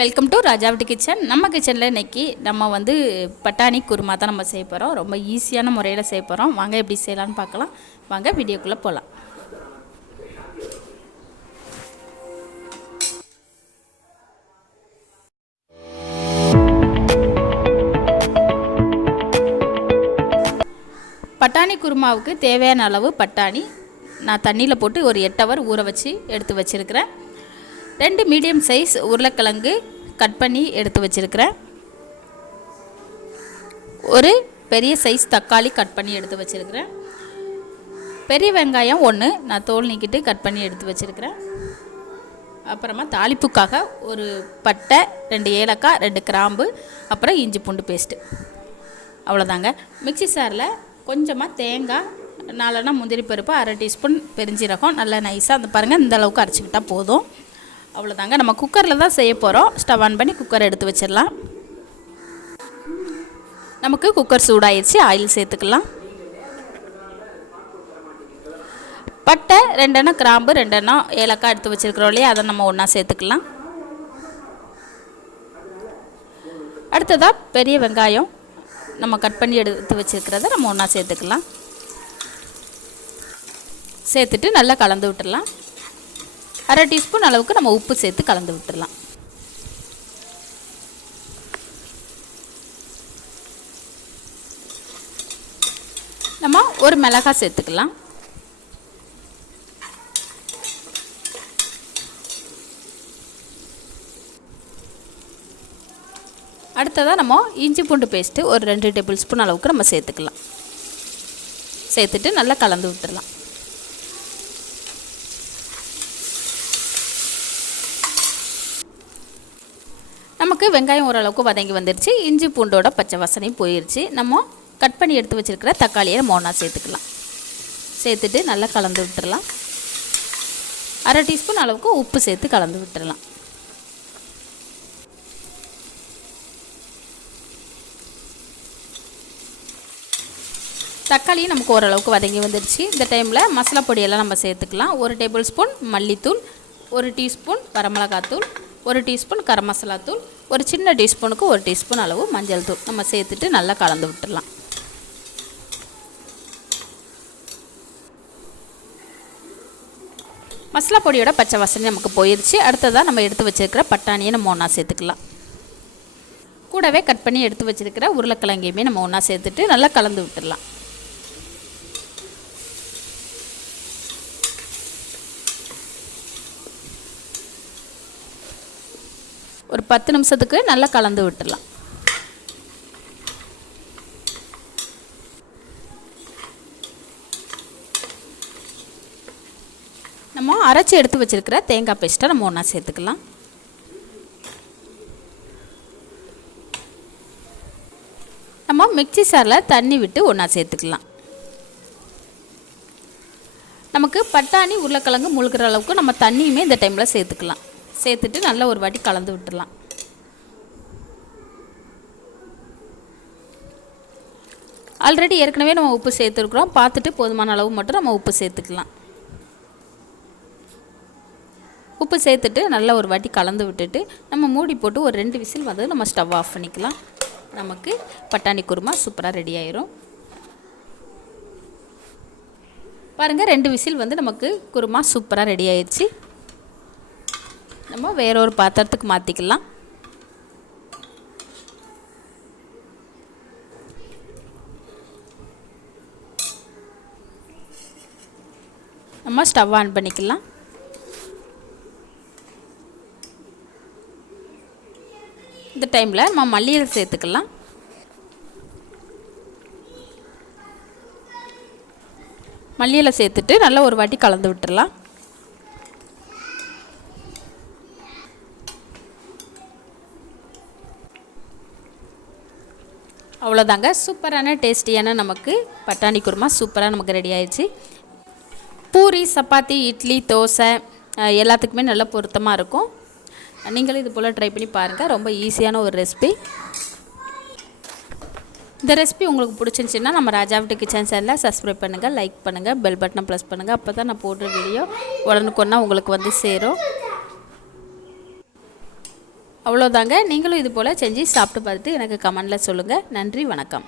Welcome to ராஜாவட்டி kitchen நம்ம கிச்சனில் இன்றைக்கி நம்ம வந்து பட்டாணி குருமா தான் நம்ம செய்ய போகிறோம் ரொம்ப ஈஸியான முறையில் செய்ய போகிறோம் வாங்க எப்படி செய்யலாம்னு பார்க்கலாம். வாங்க வீடியோக்குள்ளே போகலாம் பட்டாணி குருமாவுக்கு தேவையான அளவு பட்டாணி நான் தண்ணியில் போட்டு ஒரு எட்டு ஹவர் ஊற வச்சு எடுத்து வச்சுருக்கிறேன். ரெண்டு மீடியம் சைஸ் உருளைக்கிழங்கு கட் பண்ணி எடுத்து வச்சுருக்கிறேன். ஒரு பெரிய சைஸ் தக்காளி கட் பண்ணி எடுத்து வச்சுருக்கிறேன். பெரிய வெங்காயம் ஒன்று நான் தோல் நீக்கிட்டு கட் பண்ணி எடுத்து வச்சுருக்கிறேன். அப்புறமா தாளிப்புக்காக ஒரு பட்டை ரெண்டு ஏலக்காய் ரெண்டு கிராம்பு அப்புறம் இஞ்சி பூண்டு பேஸ்ட்டு. அவ்வளோதாங்க. மிக்சி சாரில் கொஞ்சமாக தேங்காய் நாலனா முந்திரி பருப்பு அரை டீஸ்பூன் பெருஞ்சீரகம் நல்லா நைஸாக அந்த பாருங்கள் இந்த அளவுக்கு அரைச்சிக்கிட்டால் போதும். அவ்வளோதாங்க நம்ம குக்கரில் தான் செய்ய போகிறோம் ஸ்டவ் ஆன் பண்ணி குக்கர் எடுத்து வச்சிடலாம். நமக்கு குக்கர் சூடாயிடுச்சு ஆயில் சேர்த்துக்கலாம். பட்டை ரெண்டெண்ணம் கிராம்பு ரெண்டெண்ணம் ஏலக்காய் எடுத்து வச்சுருக்கிறோம் இல்லையா? அதை நம்ம ஒன்றா சேர்த்துக்கலாம். அடுத்ததாக பெரிய வெங்காயம். நம்ம கட் பண்ணி எடுத்து வச்சுருக்கிறத நம்ம ஒன்றா சேர்த்துக்கலாம். சேர்த்துட்டு நல்லா கலந்து விட்டுடலாம். அரை டீஸ்பூன் அளவுக்கு நம்ம உப்பு சேர்த்து கலந்து விட்டுடலாம் நம்ம ஒரு மிளகாய் சேர்த்துக்கலாம். அடுத்ததாக நம்ம இஞ்சி பூண்டு பேஸ்ட்டு ஒரு ரெண்டு டேபிள் ஸ்பூன் அளவுக்கு நம்ம சேர்த்துக்கலாம். சேர்த்துட்டு நல்லா கலந்து விட்டுடலாம் நமக்கு வெங்காயம் ஓரளவுக்கு வதங்கி வந்துருச்சு. இஞ்சி பூண்டோட பச்சை வசனையும் போயிடுச்சு நம்ம கட் பண்ணி எடுத்து வச்சுருக்கிற தக்காளியை நம்ம ஒன்றா சேர்த்துக்கலாம். சேர்த்துட்டு நல்லா கலந்து விட்டுறலாம். அரை டீஸ்பூன் அளவுக்கு உப்பு சேர்த்து கலந்து விட்டுறலாம். தக்காளியும் நமக்கு ஓரளவுக்கு வதங்கி வந்துடுச்சு இந்த டைமில் மசாலா பொடியெல்லாம் நம்ம சேர்த்துக்கலாம். ஒரு டேபிள் ஸ்பூன் மல்லித்தூள் ஒரு டீஸ்பூன் வரமிளகாத்தூள் ஒரு டீஸ்பூன் கரம் மசாலாத்தூள் ஒரு சின்ன டீஸ்பூனுக்கு ஒரு டீஸ்பூன் அளவு மஞ்சள் தூள். நம்ம சேர்த்துட்டு நல்லா கலந்து விட்டுடலாம். மசாலா பொடியோட பச்சை வாசனை நமக்கு போயிடுச்சு அடுத்ததாக நம்ம எடுத்து வச்சுருக்கிற பட்டாணியை நம்ம ஒன்றா சேர்த்துக்கலாம். கூடவே கட் பண்ணி எடுத்து வச்சுருக்கிற உருளைக்கிழங்கையுமே நம்ம ஒன்றா சேர்த்துட்டு நல்லா கலந்து விட்டுடலாம். ஒரு பத்து நிமிஷத்துக்கு நல்லா கலந்து விட்டுடலாம். நம்ம அரைச்சி எடுத்து வச்சுருக்கிற தேங்காய் பேஸ்ட்டை நம்ம ஒன்றா சேர்த்துக்கலாம். நம்ம மிக்சி சாரில் தண்ணி விட்டு ஒன்றா சேர்த்துக்கலாம். நமக்கு பட்டாணி உருளைக்கிழங்கு முழுக்கிற அளவுக்கு நம்ம தண்ணியுமே இந்த டைமில் சேர்த்துக்கலாம். சேர்த்துட்டு நல்லா ஒரு வாட்டி கலந்து விட்டுடலாம் ஆல்ரெடி ஏற்கனவே நம்ம உப்பு சேர்த்துருக்குறோம். பார்த்துட்டு போதுமான அளவு மட்டும் நம்ம உப்பு சேர்த்துக்கலாம். உப்பு சேர்த்துட்டு நல்லா ஒரு வாட்டி கலந்து விட்டுட்டு நம்ம மூடி போட்டு ஒரு ரெண்டு விசில் வந்து நம்ம ஸ்டவ் ஆஃப் பண்ணிக்கலாம். நமக்கு பட்டாணி குருமா சூப்பராக ரெடி ஆயிரும். பாருங்கள் ரெண்டு விசில் வந்து நமக்கு குருமா சூப்பராக ரெடி ஆயிடுச்சு. நம்ம வேற ஒரு பாத்திரத்துக்கு மாற்றிக்கலாம் நம்ம ஸ்டவ் ஆன் பண்ணிக்கலாம். இந்த டைமில் நம்ம மல்லியில் சேர்த்துக்கலாம். மல்லியில் சேர்த்துட்டு நல்லா ஒரு வாட்டி கலந்து விட்டுடலாம் அவ்வளோதாங்க. சூப்பரான டேஸ்டியான நமக்கு பட்டாணி குருமா சூப்பராக நமக்கு ரெடி ஆயிடுச்சு. பூரி சப்பாத்தி இட்லி தோசை எல்லாத்துக்குமே நல்ல பொருத்தமாக இருக்கும். நீங்களும் இது போல் ட்ரை பண்ணி பாருங்கள் ரொம்ப ஈஸியான ஒரு ரெசிபி இந்த ரெசிபி உங்களுக்கு பிடிச்சிருந்துச்சின்னா நம்ம ராஜாவிட்டு கிச்சன் சேனலில் சப்ஸ்கிரைப் பண்ணுங்கள் லைக் பண்ணுங்கள் பெல் பட்டனை ப்ரெஸ் பண்ணுங்கள் அப்போ தான் நான் போடுற வீடியோ உடனுக்குன்னா உங்களுக்கு வந்து சேரும். அவ்வளோதாங்க. நீங்களும் இது போல் செஞ்சு சாப்பிட்டு பார்த்துட்டு எனக்கு கமெண்டில் சொல்லுங்கள் நன்றி வணக்கம்.